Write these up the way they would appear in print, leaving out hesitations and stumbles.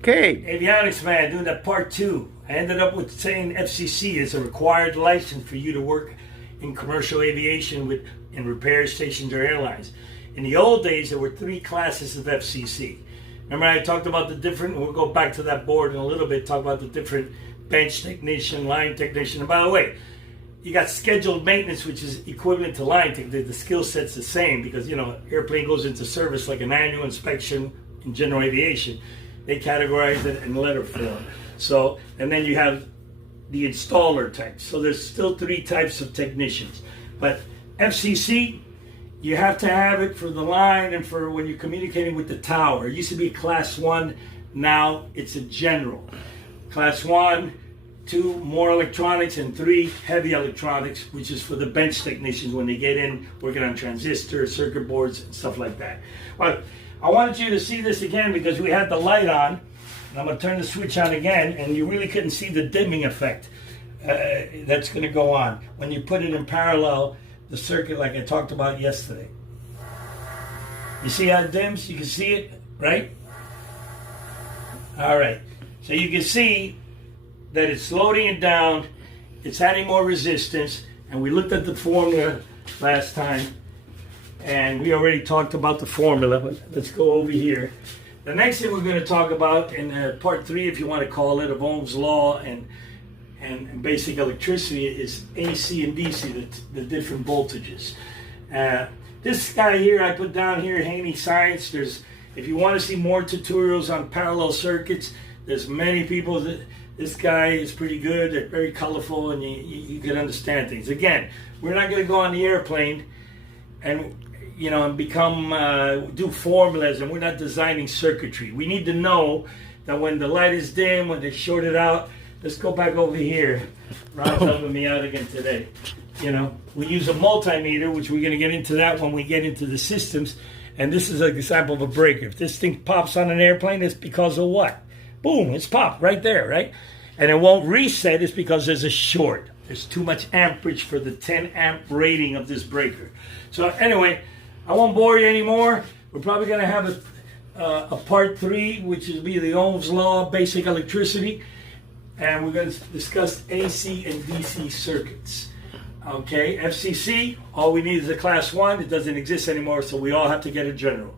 Okay. Avionics man, doing that part 2. I ended up with saying FCC is a required license for you to work in commercial aviation in repair stations or airlines. In the old days, there were 3 classes of FCC. Remember I talked about the different, we'll go back to that board in a little bit, talk about the different bench technician, line technician. And by the way, you got scheduled maintenance, which is equivalent to line technician. The skill set's the same because, you know, airplane goes into service like an annual inspection in general aviation. They categorize it in letter form. So, and then you have the installer type. So there's still 3 types of technicians. But FCC, you have to have it for the line and for when you're communicating with the tower. It used to be a class 1, now it's a general. Class 1, 2 more electronics, and 3 heavy electronics, which is for the bench technicians when they get in working on transistors, circuit boards, and stuff like that. Well, I wanted you to see this again because we had the light on. And I'm going to turn the switch on again, and you really couldn't see the dimming effect that's going to go on when you put it in parallel, the circuit like I talked about yesterday. You see how it dims? You can see it, right? All right. So you can see that it's slowing it down, it's adding more resistance, and we looked at the formula last time, and we already talked about the formula, but let's go over here. The next thing we're going to talk about in part 3, if you want to call it, of Ohm's Law and basic electricity is AC and DC, the different voltages. This guy here I put down here, Haney Science. If you want to see more tutorials on parallel circuits, there's many people that this guy is pretty good. They're very colorful, and you can understand things. Again, we're not going to go on the airplane and become do formulas, and we're not designing circuitry. We need to know that when the light is dim, when they short it out. Let's go back over here. Ron's helping me out again today. You know, we use a multimeter, which we're going to get into that when we get into the systems. And this is an example of a breaker. If this thing pops on an airplane, it's because of what? Boom, it's popped right there, right? And it won't reset, it's because there's a short. There's too much amperage for the 10 amp rating of this breaker. So anyway, I won't bore you anymore. We're probably going to have a part 3, which will be the Ohm's Law Basic Electricity. And we're going to discuss AC and DC circuits. Okay, FCC, all we need is a class 1. It doesn't exist anymore, so we all have to get a general.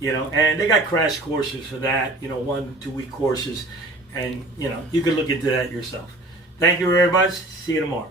You know, and they got crash courses for that, 1 to 2 week courses. And, you can look into that yourself. Thank you very much. See you tomorrow.